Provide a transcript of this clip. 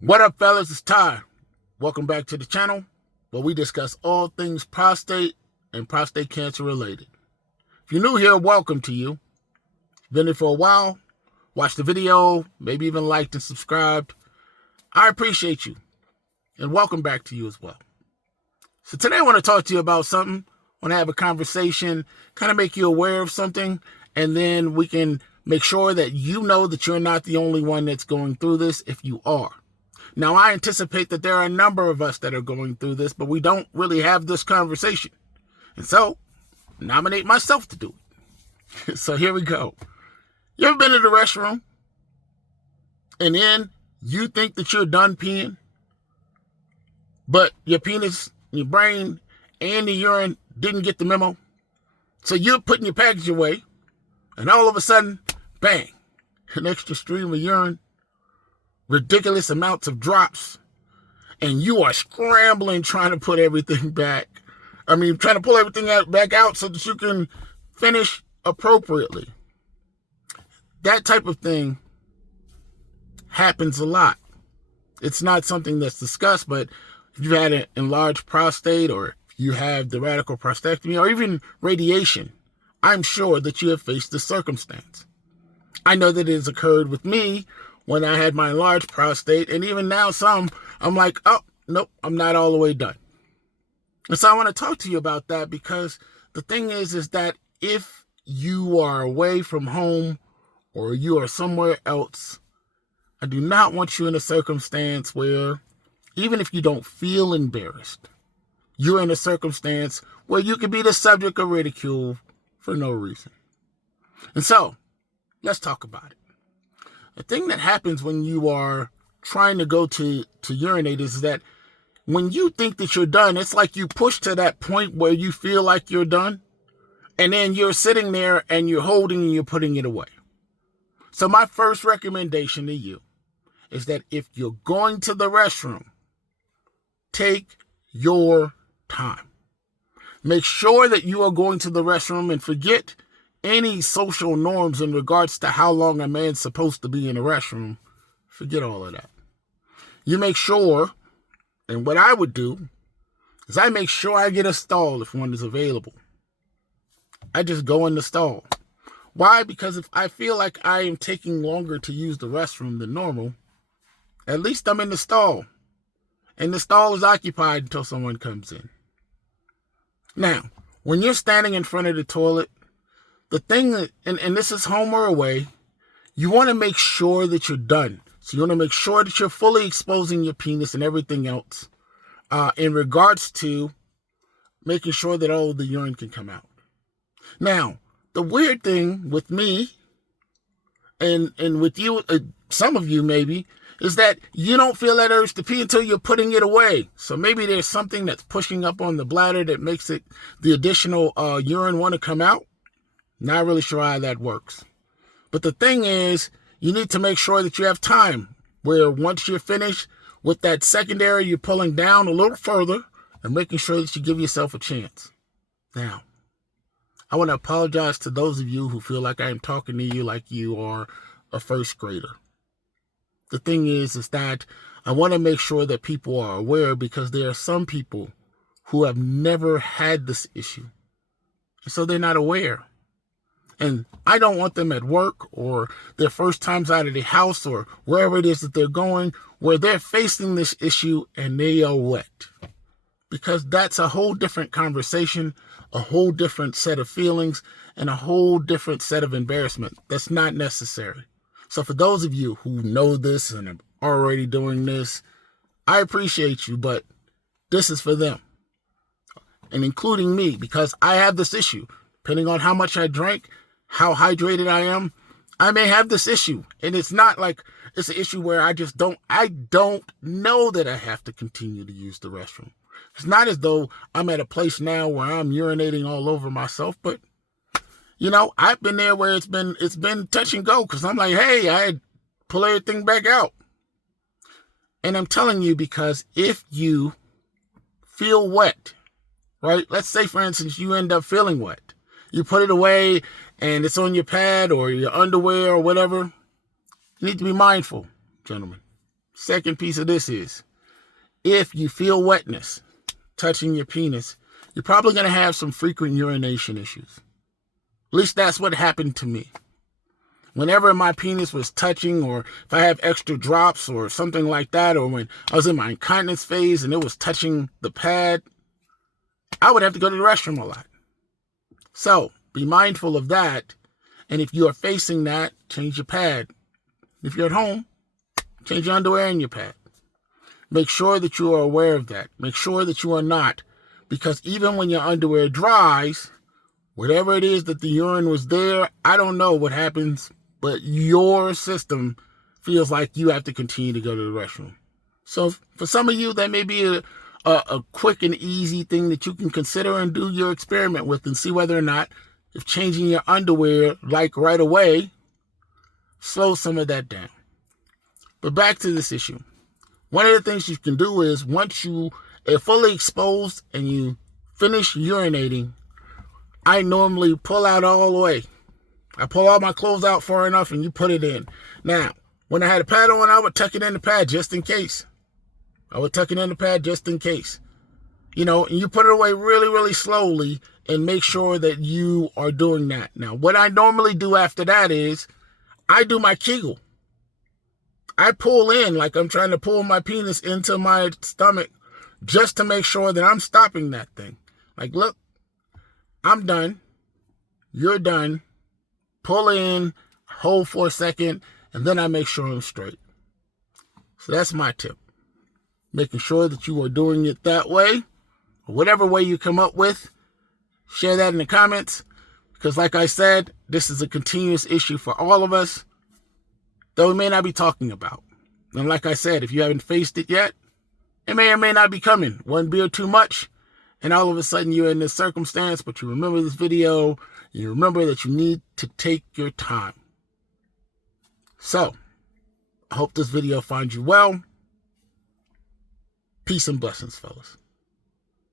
What up, fellas? It's Ty. Welcome back to the channel where we discuss all things prostate and prostate cancer related. If you're new here, welcome to you. Been here for a while, watched the video, maybe even liked and subscribed. I appreciate you, and welcome back to you as well. So today I want to talk to you about something. I want to have a conversation, kind of make you aware of something, and then we can make sure that you know that you're not the only one that's going through this if you are. Now, I anticipate that there are a number of us that are going through this, but we don't really have this conversation. And so, nominate myself to do it. So here we go. You ever been to the restroom and then you think that you're done peeing, but your penis, your brain, and the urine didn't get the memo? So you're putting your package away, and all of a sudden, bang, an extra stream of urine, ridiculous amounts of drops, and you are scrambling trying to put everything back. Trying to pull everything back out so that you can finish appropriately. That type of thing happens a lot. It's not something that's discussed, but if you've had an enlarged prostate, or if you have the radical prostatectomy, or even radiation, I'm sure that you have faced this circumstance. I know that it has occurred with me when I had my enlarged prostate, and even now I'm like, oh, nope, I'm not all the way done. And so I want to talk to you about that, because the thing is that if you are away from home or you are somewhere else, I do not want you in a circumstance where, even if you don't feel embarrassed, you're in a circumstance where you could be the subject of ridicule for no reason. And so, let's talk about it. The thing that happens when you are trying to go to urinate is that when you think that you're done, it's like you push to that point where you feel like you're done, and then you're sitting there and you're holding and you're putting it away. So my first recommendation to you is that if you're going to the restroom, take your time. Make sure that you are going to the restroom, and forget any social norms in regards to how long a man's supposed to be in the restroom. Forget all of that. You make sure, and what I would do is I make sure I get a stall if one is available. I just go in the stall. Why? Because if I feel like I am taking longer to use the restroom than normal, at least I'm in the stall, and the stall is occupied until someone comes in. Now, when you're standing in front of the toilet, the thing that, and this is home or away, you want to make sure that you're done. So you want to make sure that you're fully exposing your penis and everything else in regards to making sure that all of the urine can come out. Now, the weird thing with me and with you, some of you maybe, is that you don't feel that urge to pee until you're putting it away. So maybe there's something that's pushing up on the bladder that makes it, the additional urine want to come out. Not really sure how that works. But the thing is, you need to make sure that you have time where once you're finished with that secondary, you're pulling down a little further and making sure that you give yourself a chance. Now, I want to apologize to those of you who feel like I am talking to you like you are a first grader. The thing is that I want to make sure that people are aware, because there are some people who have never had this issue, and so they're not aware. And I don't want them at work or their first times out of the house or wherever it is that they're going, where they're facing this issue and they are wet. Because that's a whole different conversation, a whole different set of feelings, and a whole different set of embarrassment. That's not necessary. So for those of you who know this and are already doing this, I appreciate you, but this is for them. And including me, because I have this issue. Depending on how much I drank, how hydrated I am, I may have this issue. And it's not like it's an issue where I don't know that I have to continue to use the restroom. It's not as though I'm at a place now where I'm urinating all over myself, but I've been there where it's been touch and go, because I'm like, hey, I had pull everything back out. And I'm telling you, because if you feel wet, right? Let's say, for instance, you end up feeling wet. You put it away and it's on your pad or your underwear or whatever. You need to be mindful, gentlemen. Second piece of this is, if you feel wetness touching your penis, you're probably going to have some frequent urination issues. At least that's what happened to me. Whenever my penis was touching, or if I have extra drops or something like that, or when I was in my incontinence phase and it was touching the pad, I would have to go to the restroom a lot. So be mindful of that. And if you are facing that, change your pad. If you're at home, change your underwear and your pad. Make sure that you are aware of that. Make sure that you are not. Because even when your underwear dries, whatever it is that the urine was there, I don't know what happens, but your system feels like you have to continue to go to the restroom. So for some of you, that may be a quick and easy thing that you can consider and do your experiment with and see whether or not, if changing your underwear like right away, slows some of that down. But back to this issue. One of the things you can do is, once you are fully exposed and you finish urinating, I normally pull out all the way. I pull all my clothes out far enough and you put it in. Now, when I had a pad on, I would tuck it in the pad just in case. You know, and you put it away really, really slowly and make sure that you are doing that. Now, what I normally do after that is I do my Kegel. I pull in like I'm trying to pull my penis into my stomach just to make sure that I'm stopping that thing. Like, look, I'm done. You're done. Pull in, hold for a second, and then I make sure I'm straight. So that's my tip. Making sure that you are doing it that way, or whatever way you come up with. Share that in the comments, because like I said, this is a continuous issue for all of us that we may not be talking about. And like I said, if you haven't faced it yet, it may or may not be coming. One beer too much, and all of a sudden you're in this circumstance, but you remember this video, and you remember that you need to take your time. So, I hope this video finds you well. Peace and blessings, fellas.